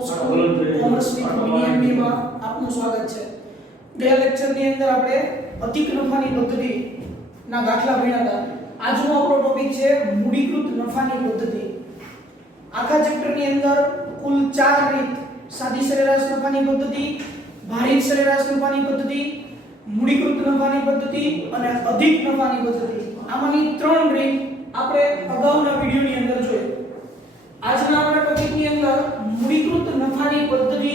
Of school commerce with medium માં આપનું સ્વાગત છે। ગયા લેક્ચરની અંદર આપણે અધિક નફાની પદ્ધતિ ના દાખલા ભણ્યા હતા। આજનો આપણો ટોપિક છે મૂડીકૃત નફાની પદ્ધતિ। આખા ચેપ્ટરની અંદર કુલ 4 રીત સાદી સરેરાશ નફાની પદ્ધતિ, ભારિત સરેરાશ નફાની પદ્ધતિ, મૂડીકૃત નફાની પદ્ધતિ અને અધિક નફાની પદ્ધતિ, આમાંની 3 રીત આપણે અગાઉના વિડિયોની અંદર જોઈ। આજના આપણા ટોપિકની અંદર મૂડીકૃત નફાની પદ્ધતિ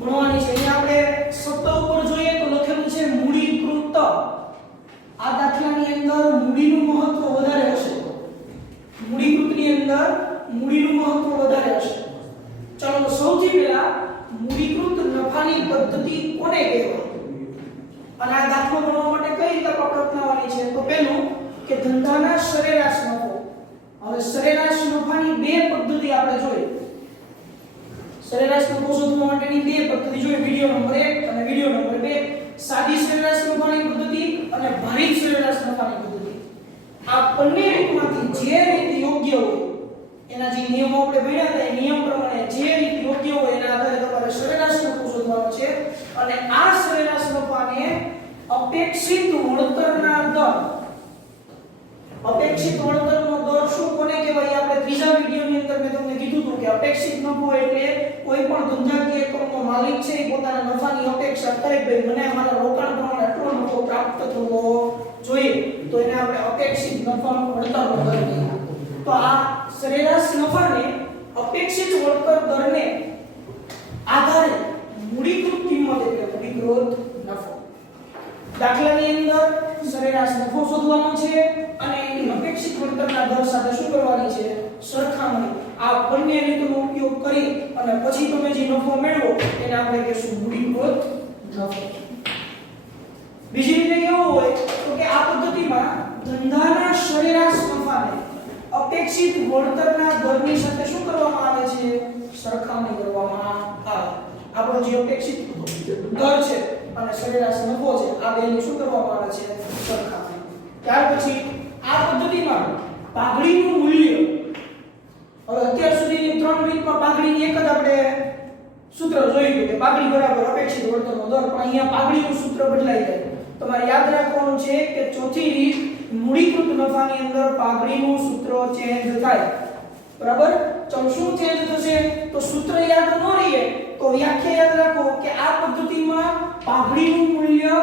ભણવાની છે। અહીંયા આપણે શબ્દ ઉપર જોઈએ તો લખેલું છે મૂડીકૃત। આ દાખલાની અંદર મૂડીનું મહત્વ વધારે હશે। મૂડીકૃતની અંદર મૂડીનું મહત્વ વધારે હશે। ચાલો તો સૌથી પહેલા મૂડીકૃત નફાની પદ્ધતિ કોને કહેવાય અને આ દાખલો ગણવા માટે કઈ રીતે અપનાવવાની છે? તો પહેલું કે ધંધાના સરેરાશ નફો। હવે સરેરાશ નફાની બે પદ્ધતિ આપણે જોઈ। સરેરાશ નફો શોધવા માટેની બે પદ્ધતિ જોઈ, વિડિયો નંબર 1 અને વિડિયો નંબર 2। સાદી સરેરાશ નફાની પદ્ધતિ અને ભારિત સરેરાશ નફાની પદ્ધતિ। આ બંને રીતમાંથી જે રીત યોગ્ય હોય, એના જે નિયમો આપણે ભણ્યા હતા એ નિયમ પ્રમાણે જે રીત યોગ્ય હોય એના આધારે તમારે સરેરાશ નફો શોધવાનો છે અને આ સરેરાશ નફાને અપેક્ષિત વળતરના દર, અપેક્ષિત વળતરનો દર શું કોને કહેવાય? આપણે ત્રીજા વિડિયોની અંદર મેં તમને કીધું હતું કે અપેક્ષિત નફો એટલે કોઈ પણ ધંધાકીય એકમનો માલિક છે એ પોતાના નફાની અપેક્ષા કરે કે મને મારા રોકાણ પ્રમાણે આટલો નફો પ્રાપ્ત થવો જોઈએ, તો એને આપણે અપેક્ષિત નફાનો વળતરનો દર કહીએ। તો આ સરેરાશ નફાને અપેક્ષિત વળતર દરને આધારે મૂડીકૃત કિંમત એટલે મૂડીકૃત નફો। દાખલાની અંદર સરેરાશ નફો શોધવાનો છે અને એની અપેક્ષિત વળતરના દર સાથે શું કરવાની છે? સરખામણી। આ બંને રીતનો ઉપયોગ કરી અને પછી તમે જે નફો મેળવો એને આપણે કહીશું મૂડીકૃત નફો। બીજી રીતે કેવું હોય તો કે આ પદ્ધતિમાં ધંધાના સરેરાશ નફાને અપેક્ષિત વળતરના દરની સાથે શું કરવામાં આવે છે? સરખામણી કરવામાં આવે। આપણો જે અપેક્ષિત દર છે અને સરેરાશ નફો છે આ બેની શું કરવામાં આવે છે? સરખામણી। ત્યાર પછી આ પદ્ધતિમાં પાઘડીનું મૂલ્ય, હવે અત્યાર સુધીની 3 રીતમાં પાઘડીની એક જ આપણે સૂત્ર જોયું કે પાઘડી બરાબર અપેક્ષિત વળતરનો દર, પણ અહીંયા પાઘડીનું સૂત્ર બદલાઈ જાય। તમારે યાદ રાખવાનું છે કે ચોથી રીત મૂડીકૃત નફાની અંદર પાઘડીનું સૂત્ર ચેન્જ થાય, બરાબર? ચલો શું ચેન્જ થશે? તો સૂત્ર યાદ ન રહીએ તો વ્યાખ્યા યાદ રાખો કે આ પદ્ધતિમાં પાઘડીનું મૂલ્ય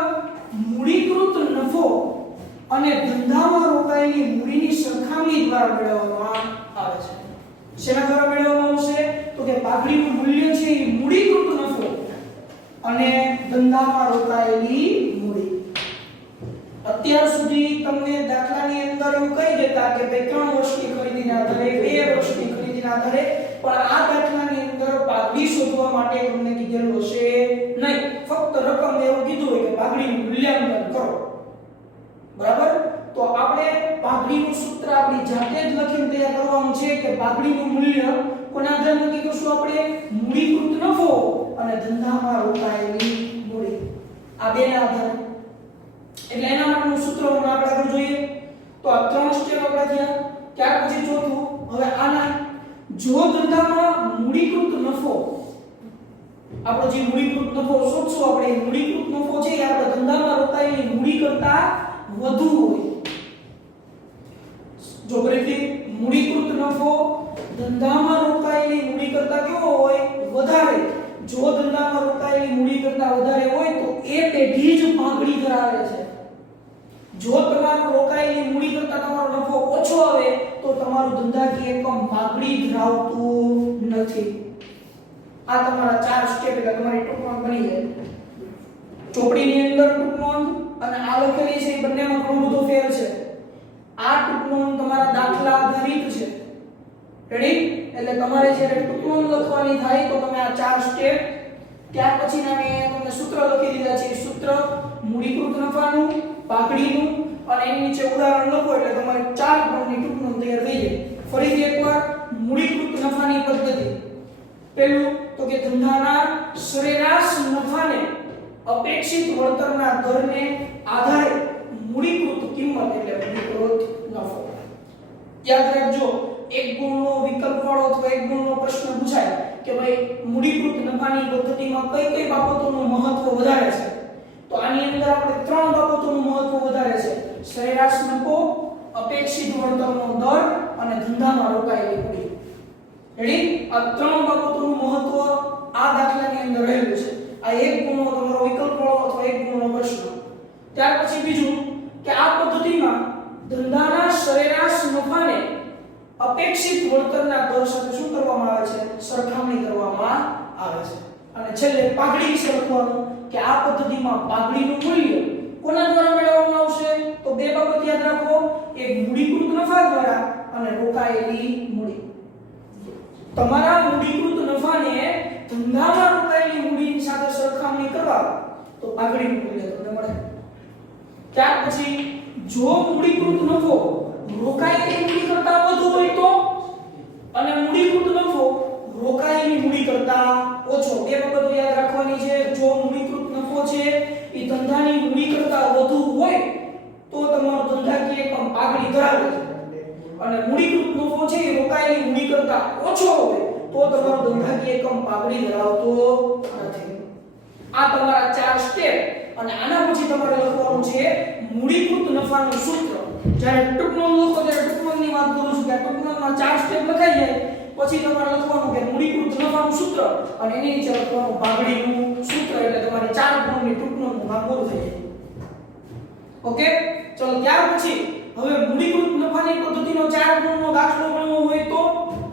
મૂડીકૃત નફો અને ધંધામાં રોકાયેલી મૂડીની સરખામણી દ્વારા મેળવવામાં આવે છે। શેના દ્વારા મેળવવામાં આવશે? તો કે પાઘડીનું મૂલ્ય છે એ મૂડીકૃત નફો અને ધંધામાં રોકાયેલી મૂડી। અત્યાર સુધી તમને દાખલાની અંદર એવું કહી દેતા કે ભાઈ 3 વર્ષની ખરીદીના આધારે, 2 વર્ષની ખરીદીના આધારે, પણ આ દાખલાની અંદર પાઘડી શોધવા માટે તમને કીધેલું હશે નહીં, ફક્ત રકમ એવું કીધું હોય કે પાઘડીનું મૂલ્યાંકન કરો, બરાબર? તો આપણે પાઘડીનું સૂત્ર આપણી જાતે જ લખીને તૈયાર કરવાનું છે કે પાઘડીનું મૂલ્ય કોના આધારે નક્કી કરશું આપણે? મૂડીકૃત નફો અને ધંધામાં રોકાયેલી મૂડી, આ બેના આધારે। એટલે એના માટેનું સૂત્ર આપણે આગળ જોઈએ તો આ 3 સ્ટેપ આપણા થયા। ત્યાર પછી ચોથું, હવે આના જો ધંધામાં મૂડીકૃત નફો, આપણો જે મૂડીકૃત નફો શોધશું આપણે, મૂડીકૃત નફો છે એ આપણા ધંધામાં રોકાયેલી મૂડી કરતા વધુ હોય। જો ફરીથી મૂડીકૃત નફો ધંધામાં રોકાયેલી મૂડી કરતા કેવો હોય? વધારે। જો ધંધામાં રોકાયેલી મૂડી કરતા વધારે હોય તો એ પેઢી જ પાઘડી ધરાવે છે। જો તમારું રોકાયેલી મૂડી કરતા તમારો નફો ઓછો આવે તો તમારું ધંધાકીય એકમ પાઘડી ધરાવતું નથી। આ તમારા 4 સ્ટેપ એટલે તમારી ટૂંક નોંધ બની જાય। ચોપડીની અંદર ટૂંક નોંધ અને આ લખેલી છે એ બંનેમાં ઘણો બધો ફેર છે। આ ટૂંક નોંધ તમારા દાખલા આધારિત છે, રેડી? એટલે તમારે જ્યારે ટૂંક નોંધ લખવાની થાય તો તમે આ 4 સ્ટેપ, ત્યાર પછીના મેં તમને સૂત્ર લખી દીધા છે, સૂત્ર મૂડીકૃત નફાનું, પાઘડીનું અને એની નીચે ઉદાહરણ લખો એટલે તમારે 4 ગુણની ટૂંક નોંધ તૈયાર થઈ જાય। ફરીથી એકવાર મૂડીકૃત નફાની પદ્ધતિ, પહેલું તો કે ધંધાના સરેરાશ નફાને અપેક્ષિત વળતરના દરને આધારે મૂડીકૃત કિંમત એટલે મૂડીકૃત નફો। યાદ રાખજો, એક ગુણનો વિકલ્પ વાળો અથવા એક ગુણનો પ્રશ્ન પૂછાય કે ભાઈ મૂડીકૃત નફાની પદ્ધતિમાં કઈ કઈ બાબતોનું મહત્વ વધારે છે? તો આની અંદર આપણે ત્રણ બાબતોનું મહત્વ વધારે છે: સરેરાશ નફો, અપેક્ષિત વળતરનો દર અને ધંધામાં રોકાયેલી મૂડી. રેડી? આ ત્રણ બાબતોનું મહત્વ આ દાખલાની અંદર રહેલું છે. આ એક ગુણનો તમારો વિકલ્પ વાળો અથવા એક ગુણનો પ્રશ્ન. ત્યાર પછી બીજું કે આ પદ્ધતિમાં ધંધાના સરેરાશ નફાને અપેક્ષિત વળતરના દર સાથે શું કરવામાં આવે છે? સરખામણી કરવામાં આવે છે. અને છેલ્લે પાઘડી વિશે લખવાનું કે આ પદ્ધતિમાં પાઘડીનું મૂલ્ય કોના દ્વારા મેળવવામાં આવશે? તો બે બાબત યાદ રાખો: એક મૂડીકૃત નફા દ્વારા અને રોકાયેલી મૂડી. તમારા મૂડીકૃત નફાને ધંધામાં રોકાયેલી મૂડીની સાથે સરખામણી કરવા તો પાઘડીનું મૂલ્ય તમને મળે. ત્યાર પછી જો મૂડીકૃત નફો રોકાયેલી મૂડી કરતા વધુ હોય તો, અને મૂડીકૃત નફો રોકાયેલી મૂડી કરતા ઓછો. બે બાબતો યાદ રાખવાની છે. જો મૂડીકૃત નફો છે એ ધંધાની મૂડી કરતા વધુ હોય તો તમારો ધંધાકીય એકમ પાઘડી ધરાવે છે, અને મૂડીકૃત નફો છે એ રોકાયેલી મૂડી કરતા ઓછો હોય તો તમારો ધંધાકીય એકમ પાઘડી ધરાવતો નથી. આ તમારા ચાર સ્ટેપ. અને આના પછી તમારે લખવાનું છે મૂડીકૃત નફાનું સૂત્ર. જ્યારે ટૂંકમાં લખો ત્યારે ટૂંકમાંની વાત કરું છું કે ટૂંકમાં ચાર સ્ટેપ લખાઈ જાય પછી તમારે લખવાનું કે મૂડીકૃત નફાનું સૂત્ર અને એની નીચે લખવાનું પાઘડીનું સૂત્ર. એટલે તમારી ચાર ગુણની ટૂંકમાં ભાગ પૂરો થઈ જાય. ઓકે, ચલો ત્યાર પછી હવે મૂડીકૃત નફાની પદ્ધતિનો 4 ગુણનો દાખલો ગણવો હોય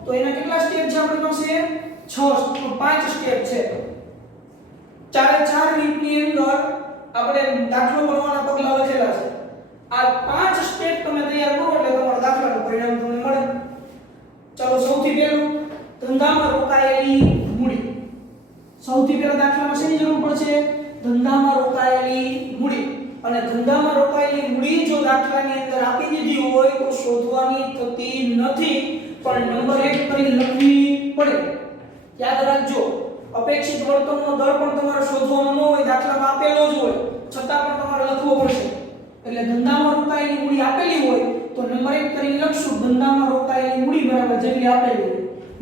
તો એના કેટલા સ્ટેપ છે આપણી પાસે? 5 સ્ટેપ છે. ચારે ચાર રીતની અંદર આપણે દાખલો ગણવાના પગલા લખેલા છે. આ 5 સ્ટેપ તમે તૈયાર કરો એટલે તમારા દાખલાનું પરિણામ તમને મળે. ચલો સૌથી પહેલું ધંધામાં રોકાયેલી મૂડી. સૌથી પહેલા દાખલામાં શેની જરૂર પડશે? ધંધામાં રોકાયેલી મૂડી. અને ધંધામાં રોકાયેલી મૂડી જો દાખલાની અંદર આપી દીધી હોય તો શોધવાની થતી નથી, પણ નંબર 1 કરી લખવી પડે. યાદ રાખજો, અપેક્ષિત વળતરનો દર પણ તમારે શોધવાનો ન હોય, દાખલામાં આપેલો જ હોય છતાં પણ તમારે લખવો પડશે. એટલે ધંધામાં રોકાયેલી મૂડી આપેલી હોય તો નંબર 1 કરીને લખશું ધંધામાં રોકાયેલી મૂડી બરાબર જેટલી આપેલી હોય.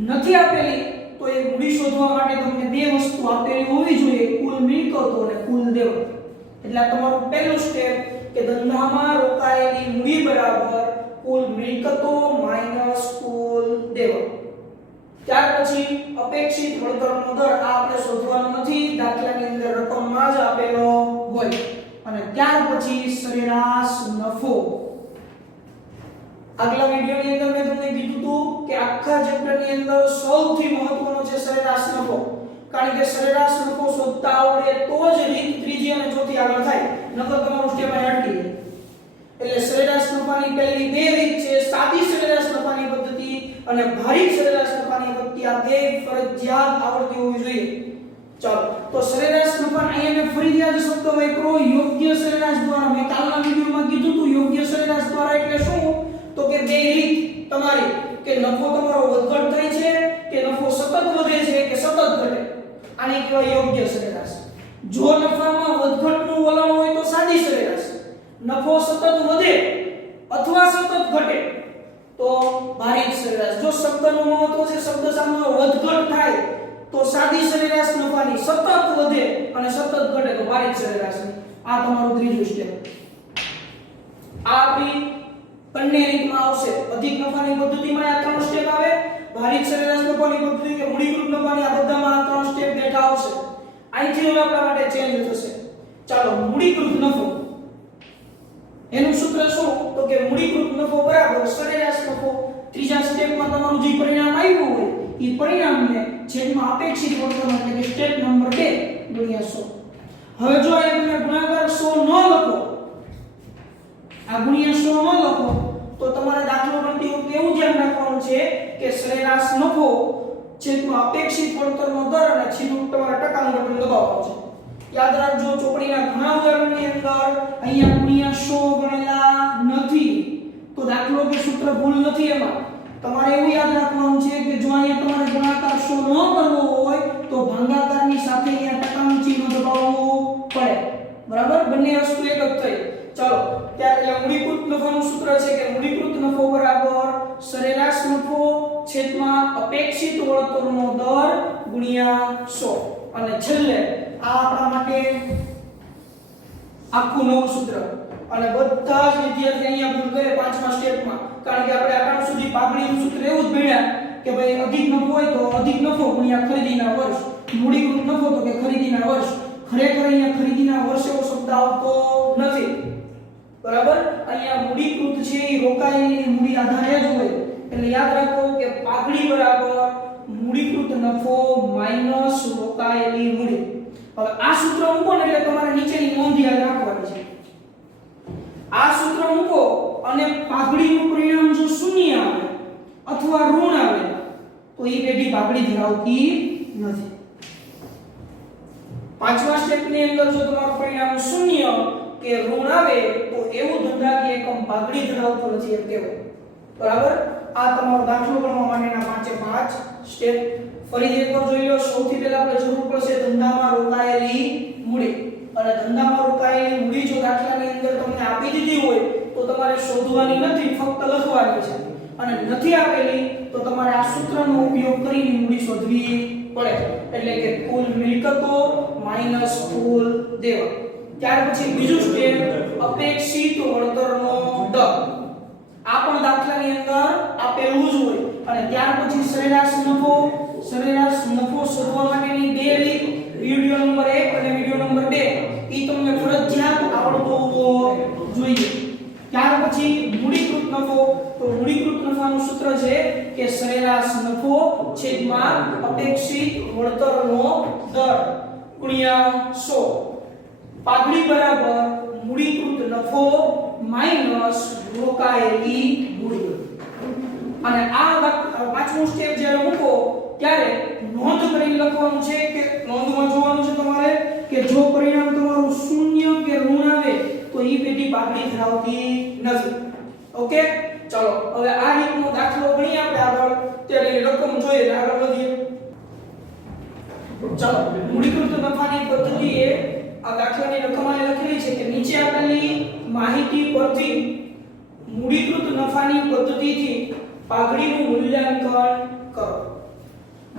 નથી આપેલી તો એ મૂડી શોધવા માટે તમને બે વસ્તુ આપેલી હોવી જોઈએ: કુલ મિલકતો અને કુલ દેવા. એટલે આ તમારું પહેલું સ્ટેપ કે ધંધામાં રોકાયેલી મૂડી બરાબર કુલ મિલકતો માઈનસ કુલ દેવા. ત્યાર પછી અપેક્ષિત વળતરનો દર આ આપણે શોધવાનો નથી, દાખલાની અંદર રકમમાં જ આપેલો હોય. અને ત્યાર પછી સરેરાશ નફો. આગલા વિડિયોની અંદર મેં તમને કીધું હતું કે આખા ચેપ્ટરની અંદર સૌથી મહત્વનો છે સરેરાશ નફો. કારણ કે સરેરાશ નફો શોધતા આવડે તો જ રીત ત્રીજી અને ચોથી આગળ થાય, નકર તમારું સ્ટેપ અહીં અટકી જાય. એટલે સરેરાશ નફાની પહેલી બે રીત છે: સાદી સરેરાશ નફાની પદ્ધતિ અને ભારિત સરેરાશ નફાની પદ્ધતિ. આ બે ફરજિયાત આવડતી હોવી જોઈએ. ચાલો, તો સરેરાશ નફા અહીંયા મેં ફરીથી આ શબ્દ વાપરો યોગ્ય સરેરાશ દ્વારા. મેં કાલના વિડિયોમાં કીધું હતું યોગ્ય સરેરાશ દ્વારા એટલે શું? તો કે બે રીત તમારી કે નફો તમારો વધઘટ થાય છે કે નફો સતત વધે છે કે સતત ઘટે. આને કહેવાય યોગ્ય સરેરાશ. જો નફામાં વધઘટનું વલણ હોય તો સાદી સરેરાશ. નફો સતત વધે અથવા સતત ઘટે તો ભારિત સરેરાશ. જો શબ્દનું મહત્વ છે શબ્દ સામે વધઘટ થાય તો સાદી સરેરાશ નફાની, સતત વધે અને સતત ઘટે તો ભારિત સરેરાશ. આ તમારું ત્રીજું સ્ટેપ. આ બી બંને રીતમાં આવશે. અધિક નફાની પદ્ધતિમાં આ 3 સ્ટેપ આવે, ભારિત સરેરાશ નફાની પદ્ધતિ કે મૂડીકૃત નફાની આ બધામાં આ 3 સ્ટેપ બેઠા આવશે. અહીંથી હવે આપણા માટે ચેન્જ થશે. ચાલો, મૂડીકૃત નફો એનું સૂત્ર શું? તો કે મૂડીકૃત નફો બરાબર સરેરાશ નફો. ત્રીજા સ્ટેપમાં તમારું જે પરિણામ આવ્યું હોય એ પરિણામને છેદમાં અપેક્ષિત વળતર એટલે કે સ્ટેપ નંબર 2 ગુણ્યા 100. હવે જો અહીંયા તમે ગુણાકાર 100 ન લખો, આ ગુણ્યા 100 ન લખો તો તમારે દાખલો ગણતી વખતે એવું ધ્યાન રાખવાનું છે કે સરેરાશ નફો છેદમાં અપેક્ષિત વળતરનો દર અને છેદમાં તમારા ટકાનું બટન દબાવવાનું છે. યાદ રાખજો, ચોપડીના ઘણા ઉદાહરણની અંદર અહીંયા ગુણ્યા 100 ગણેલા નથી તો દાખલો કે સૂત્ર ભૂલ નથી. એમાં તમારે એવું યાદ રાખવાનું છે કે જો અહીંયા તમારે ગુણાકાર 100 ન કરવો હોય તો ભાગાકારની સાથે અહીંયા ટકાનું ચિહ્ન દબાવવું પડે. બરાબર, બંને વસ્તુ એક જ થઈ. ચાલો, ત્યારે મૂડીકૃત નફાનું સૂત્ર છે કે મૂડીકૃત નફો બરાબર સરેરાશ નફો છેદમાં અપેક્ષિત વળતરનો દર ગુણ્યા 100 અને છેલ્લે આ આપણા માટે આખું નવું સૂત્ર અને બધા જ વિદ્યાર્થી અહીંયા ભૂલ કરે પાંચમા સ્ટેપમાં કારણ કે આપણે આગળ સુધી પાઘડીનું સૂત્ર એવું જ ભણ્યા કે ભાઈ અધિક નફો હોય તો અધિક નફો ગુણ્યા ખરીદીના વર્ષ મૂડીકૃત નફો તો કે ખરીદીના વર્ષ ખરેખર અહીંયા ખરીદીના વર્ષ એવો શબ્દ આવતો નથી બરાબર અહીંયા મૂડીકૃત છે એ રોકાયેલી મૂડી આધારે જ હોય એટલે યાદ રાખો કે પાઘડી બરાબર મૂડીકૃત નફો માઈનસ રોકાયેલી મૂડી હવે આ સૂત્ર મૂકો ને એટલે તમારે નીચેની નોંધ યાદ રાખવાની છે આ સૂત્ર મૂકો અને પાઘડીનું પરિણામ જો શૂન્ય આવે અથવા ઋણ આવે તો એ પેઢી પાઘડી ધરાવતી નથી પાંચમા સ્ટેપની અંદર જો તમારું પરિણામ શૂન્ય કે ઋણ આવે તો એવું ધંધાકીય એકમ પાઘડી ધરાવતો નથી એમ કહેવાય બરાબર આ તમારો દાખલો ગણવા માટેના 5 સ્ટેપ ફરીથી એકવાર જોઈ લો સૌથી પહેલા આપણે જરૂર પડશે ધંધામાં રોકાયેલી મૂડી અને ધંધામાં રોકાયેલી મૂડી જો દાખલાની અંદર તમને આપી દીધી હોય તો તમારે શોધવાની નથી ફક્ત લખવાની છે અને નથી આપેલી તો તમારે આ સૂત્રનો ઉપયોગ કરીને મૂડી શોધવી પડે એટલે કે કુલ મિલકતો માઈનસ કુલ દેવા ત્યાર પછી બીજું સ્ટેપ અપેક્ષિત વળતરનો દર આ પણ દાખલાની અંદર આપેલું જ હોય અને ત્યાર પછી સરેરાશ નફો શોધવા માટેની બે રીત વિડિયો નંબર 1 અને વિડિયો નંબર 2 ઈ તમને ફરજિયાત આવડતો જોઈએ ત્યાર પછી મૂડીકૃત નફો તો મૂડીકૃત નફાનું સૂત્ર છે કે સરેરાશ નફો છેદમાં અપેક્ષિત વળતરનો દર ગુણ્યા 100 પાઘડી બરાબર મૂડીકૃત નફો માઈનસ રોકાયેલી મૂડી અને આ પાંચમું સ્ટેપ જ્યારે મૂકો ત્યારે નોંધ કરીને લખવાનું છે કે નોંધમાં જોવાનું છે તમારે કે જો પરિણામ તમારું શૂન્ય કે ઋણ આવે તો ઈ પેઢી પાઘડી ધરાવતી નથી ઓકે ચલો હવે આ રીતનો દાખલો ગણીએ આપણે આગળ ત્યારે રકમ જોઈએ આગળ વધીએ ચલો મૂડીકૃત નફાની પદ્ધતિએ આ દાખલાની રકમ અહીં લખેલી છે કે નીચે આપેલી માહિતી પરથી મૂડીકૃત નફાની પદ્ધતિથી પાઘડીનું મૂલ્યાંકન કરો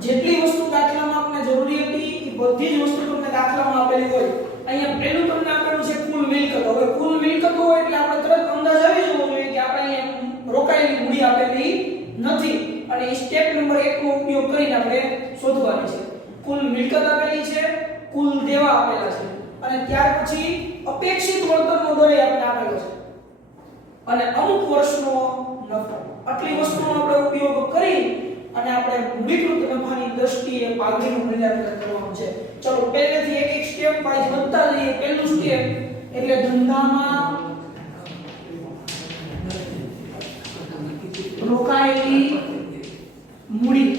જેટલી વસ્તુ દાખલામાં આપણે જરૂરી હતી એ બધી જ વસ્તુ તમને દાખલામાં આપેલી હોય અહીંયા પહેલું તમને આપેલું છે કુલ મિલકત હવે કુલ મિલકત હોય એટલે આપણે તરત અંદાજ આવી જવો જોઈએ કે આપણે અહીંયા રોકાયેલી મૂડી આપેલી નથી અને એ સ્ટેપ નંબર 1 નો ઉપયોગ કરીને આપણે શોધવાની છે કુલ મિલકત આપેલી છે કુલ દેવા આપેલા છે અને ત્યાર પછી અપેક્ષિત વળતરનો દર આપણે આપેલો છે અને અમુક વર્ષનો નફો આટલી વસ્તુનો આપણે ઉપયોગ કરી અને આપણે મૂડીકૃત નફાની દ્રષ્ટિએ પાઘડીનું મૂલ્યાંકન કરવાનું છે ચલો પહેલેથી એક સ્ટેપ વાઇઝ વધતા જઈએ પહેલું સ્ટેપ એટલે ધંધામાં રોકાયેલી મૂડી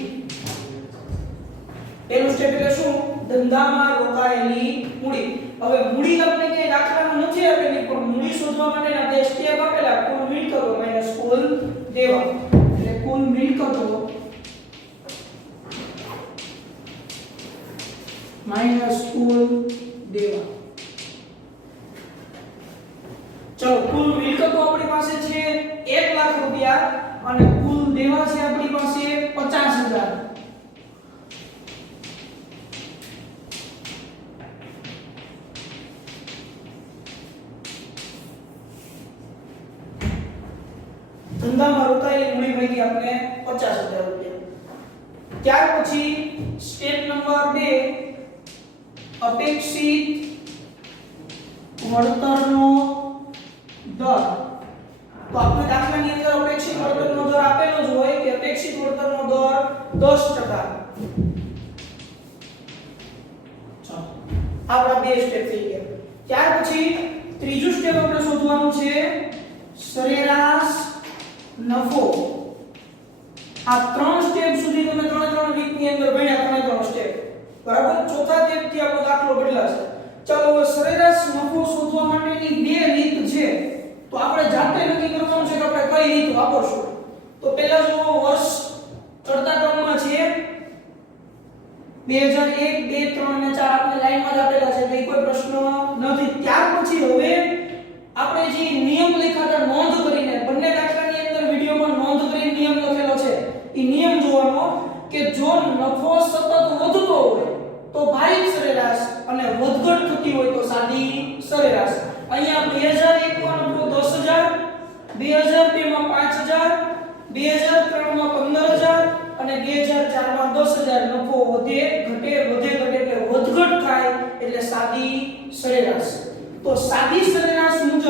પહેલું સ્ટેપ એટલે શું ધંધામાં રોકાયેલી મૂડી હવે મૂડી આપણે કે દાખલામાં નથી આપેલી પણ મૂડી શોધવા માટેના બે સ્ટેપ આપેલા કુલ મિલકતો માઈનસ કુલ દેવા એટલે કુલ મિલકતો માઈનસ કુલ દેવા ચલો કુલ મિલકતો આપણી પાસે છે 1 લાખ રૂપિયા અને કુલ દેવા છે આપણી પાસે 50,000 ધંધામાં રોકાયેલી મૂડી પૈકી આપણે 50,000 રૂપિયા ત્યાર પછી સ્ટેપ નંબર 2 અપેક્ષિત વળતરનો દર તો આપણે દાખલાની અંદર અપેક્ષિત વળતરનો દર આપેલો જ હોય કે અપેક્ષિત વળતરનો દર 10% ચાલો આપણા બે સ્ટેપ થઈ ગયા ત્યાર પછી ત્રીજું સ્ટેપ આપણે શોધવાનું છે સરેરાશ નફો આ ત્રણ સ્ટેપ સુધી તમે ત્રણ રીતની અંદર ભણ્યા ત્રણ સ્ટેપ બરાબર ચોથા સ્ટેપ થી આપણો દાખલો બદલાશે ચાલો હવે સરેરાશ નફો શોધવા માટેની બે રીત છે તો આપણે જાતે નક્કી કરવાનું છે કે આપણે કઈ રીત વાપરશું તો પહેલા જો વર્ષ ચડતા ક્રમમાં છે 2001 2 3 અને 4 આપણે લાઈનમાં જ આપેલા છે એટલે કોઈ પ્રશ્ન નથી ત્યાર પછી હવે આપણે જે નિયમ લખાતા નોંધ કરીને બંને દાખલાની અંદર વિડિયોમાં નોંધ કરીને નિયમ લખેલો છે એ નિયમ જોવાનો કે જો નફો સતત વધતો પદ્ધતિ હોય તો સાદી સરેરાશ. અહીંયા 2001 માં નફો 10000, 2002 માં 5000, 2003 માં 15000 અને 2004 માં 10000 નફો વધે ઘટે એટલે વધઘટ થાય એટલે સાદી સરેરાશ. તો સાદી સરેરાશ મુજબ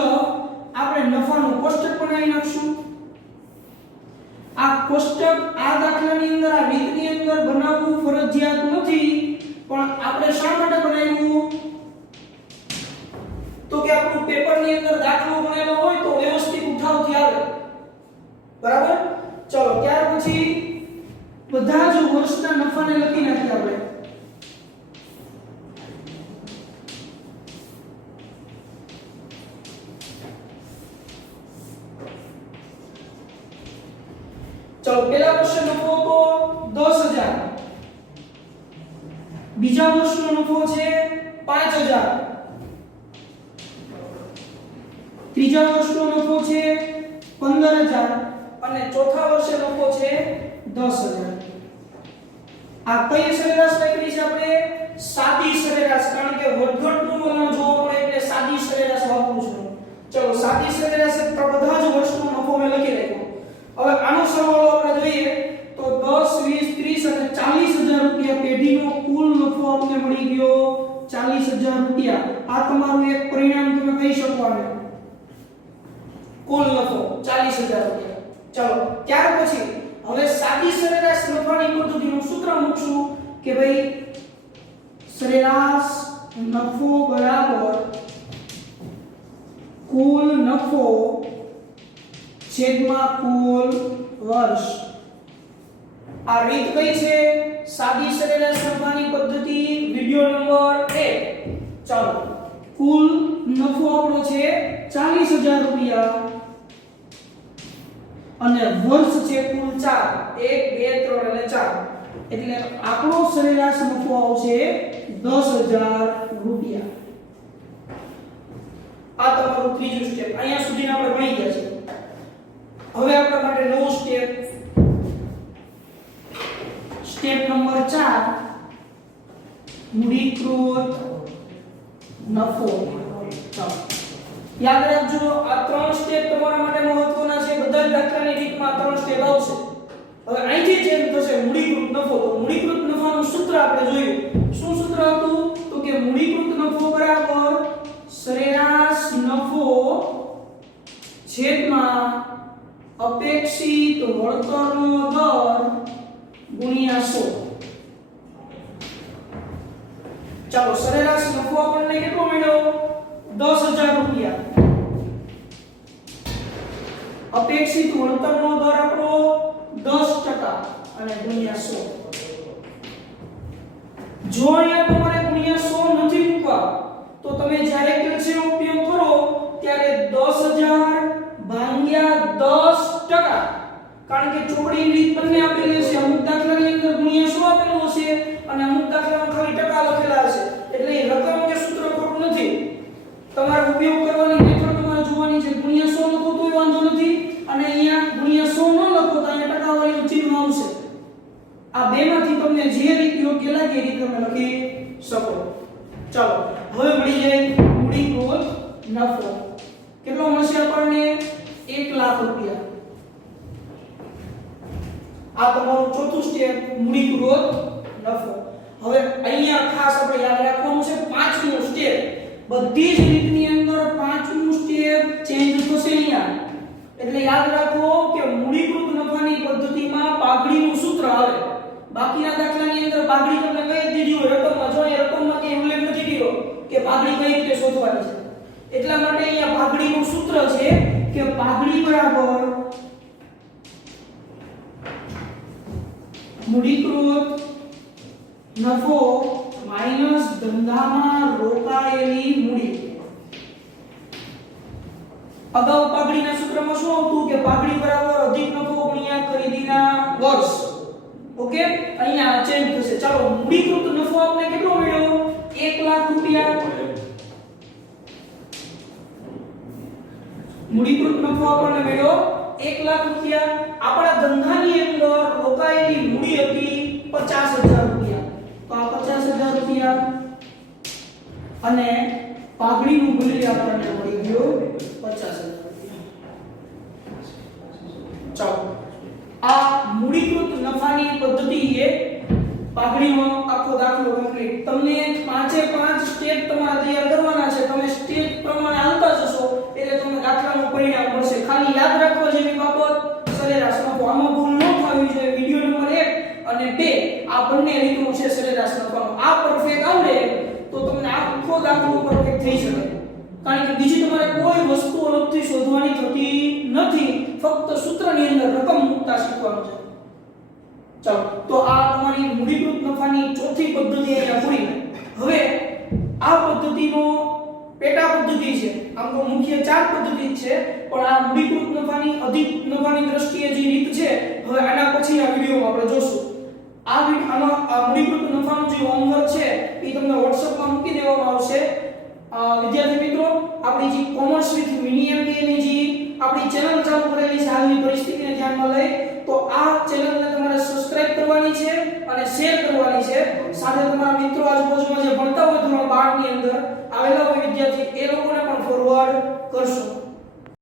આપણે નફાનું કોષ્ટક બનાવી નાખશું. આ કોષ્ટક આ દાખલાની અંદર આ રીતની અંદર બનાવવું ફરજિયાત નથી, પણ આપણે શા માટે બનાવ્યું તો કે આપણું પેપરની અંદર દાખલો બનેલો હોય તો વ્યવસ્થિત ઉઠાવથી આવે. બરાબર? ચલો ત્યાર પછી બધા જ વર્ષના નફાને લખી નાખીએ આપણે. ચલો પહેલા વર્ષે નફો તો 10000, બીજા વર્ષનો નફો છે 5000, ત્રીજા વર્ષનો નફો છે 15000 અને ચોથા વર્ષે નફો છે 10000. આ કઈ સરેરાશ લખી છે આપણે? સાદી સરેરાશ, કારણ કે વધઘટનું વલણ જોવા મળે એટલે સાદી સરેરાશ વાપરું છું. ચલો સાદી સરેરાશ બધા જ વર્ષનો નફો મેં લખી રાખ્યો. હવે આનો સરવાળો આપણે જોઈએ તો 10, 20, 30 અને 40000 રૂપિયા પેઢીનો કુલ નફો આપણને મળી ગયો 40000 રૂપિયા. આ તમારું એક પરિણામ તમે કહી શકો આને. કુલ નફો 40000 રૂપિયા. ચલો ત્યાર પછી હવે સાદી સરેરાશ નફાની પદ્ધતિનું સૂત્ર મૂકશું કે ભાઈ સરેરાશ નફો બરાબર કુલ નફો છેદમાં કુલ વર્ષ. આ રીત કઈ છે? સાદી સરેરાશ નફાની પદ્ધતિ વિડિયો નંબર 1. ચાલો કુલ નફો આપણો છે 40000 રૂપિયા અને વર્ષ છે કુલ 4, 1 2 3 અને 4 એટલે આપણો સરેરાશ નફો આવશે 10000 રૂપિયા. આ તમારું ત્રીજું સ્ટેપ. અહીંયા સુધી આપણે ભણી ગયા છે. હવે આપણા માટે નવું સ્ટેપ નંબર 4 મૂડીકૃત નફો. ચાલો યાદ રાખજો આ ત્રણ સ્ટેપ તમારા માટે મહત્વના છે. બધા જ દાખલાની રીતમાં ત્રણ સ્ટેપ આવશે. હવે અહીંથી ચેન્જ થશે મૂડીકૃત નફો. તો મૂડીકૃત નફાનું સૂત્ર આપણે જોયું. શું સૂત્ર હતું? તો કે મૂડીકૃત નફો બરાબર સરેરાશ નફો છેદમાં અપેક્ષિત વળતરનો દર ગુણ્યા 100. ચાલો સરેરાશ નફો આપણને કેટલો મળ્યો? 10000 રૂપિયા. અપેક્ષિત વળતરનો દર આપણો 10% અને ગુણ્યા 100. જો અહીંયા તમારે ગુણ્યા 100 નથી મૂકવા તો તમે જ્યારે કેલ્શિયમ ઉપયોગ કરો ત્યારે 10000 ભાગ્યા 10%, કારણ કે ચોપડીની રીત બંને આપેલી છે. અમુક દાખલાની અંદર ગુણ્યા 100 આપેલું હશે અને અમુક દાખલામાં ખાલી ટકા લખેલા હશે. એટલે એ રકમ કે સૂત્ર ખોટું નથી. તમારે ઉપયોગ કરવાની મેથડ તમારે જોવાની છે. ગુણ્યા 100 લખો તોય વાંધો નથી અને અહીંયા ગુણ્યા 100 ન લખો તો અહીંયા ટકાવાળીનું ચિહ્ન આવશે. આ બેમાંથી તમને જે રીત યોગ્ય લાગે એ રીતે તમે લખી શકો. ચાલો હવે મળી જાય મૂડીકૃત નફો. કેટલો મળશે આપણને? 1 લાખ રૂપિયા. આ તમારું ચોથું સ્ટેપ મૂડીકૃત નફો. હવે અહીંયા ખાસ આપણે યાદ રાખવાનું છે પાંચમું સ્ટેપ. બધી જ રીતની અંદર પાંચમું સ્ટેપ ચેન્જ થશે અહીંયા. એટલે યાદ રાખો કે મૂડીકૃત નફાની પદ્ધતિમાં પાઘડીનું સૂત્ર આવે. બાકીના દાખલાની અંદર પાઘડી તમને કઈ દીધી હોય રકમમાં, જો એ રકમમાં કે ઉલ્લેખ નથી કર્યો કે પાઘડી કઈ રીતે શોધવાની છે. એટલા માટે અહીંયા પાઘડીનું સૂત્ર છે કે પાઘડી બરાબર મૂડીકૃત નફો માઈનસ ધંધામાં રોકાયેલી મૂડી. અગાઉ પાઘડીના સૂત્રમાં શું આવતું કે પાઘડી બરાબર અધિક નફો ગુણ્યા ખરીદીના વર્ષ. ઓકે, અહીંયા ચેન્જ થશે. ચાલો મૂડીકૃત નફો આપણે કેટલો મળ્યો? 1 લાખ રૂપિયા. મૂડીકૃત નફો આપણને મળ્યો 1 લાખ રૂપિયા. આપણા ધંધાની અંદર રોકાયેલી મૂડી હતી 50000 રૂપિયા. તો આ 50000 રૂપિયા અને પાઘડીનું મૂલ્ય આપણને મળી ગયું 50,000 રૂપિયા. ચાલો આ મૂડીકૃત નફાની પદ્ધતિ એ પાઘડીનો આખો દાખલો કમ્પ્લીટ. તમને 5 સ્ટેપ તમારા તૈયાર કરવાના છે. તમે સ્ટેપ પ્રમાણે હાલતા જશો એટલે તમને દાખલાનું પરિણામ મળશે. ખાલી યાદ રાખવા જેવી બાબત સરેરાશ નફો. આમાં ભૂલ ન થવી જોઈએ. વિડિયો નંબર 1 અને 2 આ બંને રીતનું છે સરેરાશ નફાનો. આ પરફેક્ટ આવડે તો તમને આખો દાખલો પરફેક્ટ થઈ શકે. કારણ કે બીજી તમારે કોઈ વસ્તુ અલગથી શોધવાની થતી નથી. ફક્ત સૂત્રની અંદર રકમ મૂકતા શીખવાનું છે. ચાલો તો આ તમારી મૂડીકૃત નફાની ચોથી પદ્ધતિ અહીંયા પૂરી. હવે આ પદ્ધતિનો પેટા પદ્ધતિ છે. આમ તો મુખ્ય 4 પદ્ધતિ છે, પણ આ મૂડીકૃત નફાની અધિક નફાની દ્રષ્ટિએ જે રીત છે હવે આના પછીના વિડિયોમાં આપણે જોશું. આમાં મૂડીકૃત નફાનું જે હોમવર્ક છે એ તમને WhatsApp માં મૂકી દેવામાં આવશે. વિદ્યાર્થી મિત્રો, આપણી જે કોમર્સ વિથ મિની MBA ની જે આપણી ચેનલ ચાલુ કરેલી છે હાલની પરિસ્થિતિને ધ્યાનમાં લઈ, તો આ ચેનલને તમારે સબસ્ક્રાઇબ કરવાની છે અને શેર કરવાની છે. સાથે તમારા મિત્રો આજુબાજુમાં જે ભણતા હોય ધોરણ 12 ની અંદર આવેલા હોય વિદ્યાર્થી એ લોકોને પણ ફોરવર્ડ કરશો.